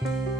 thank you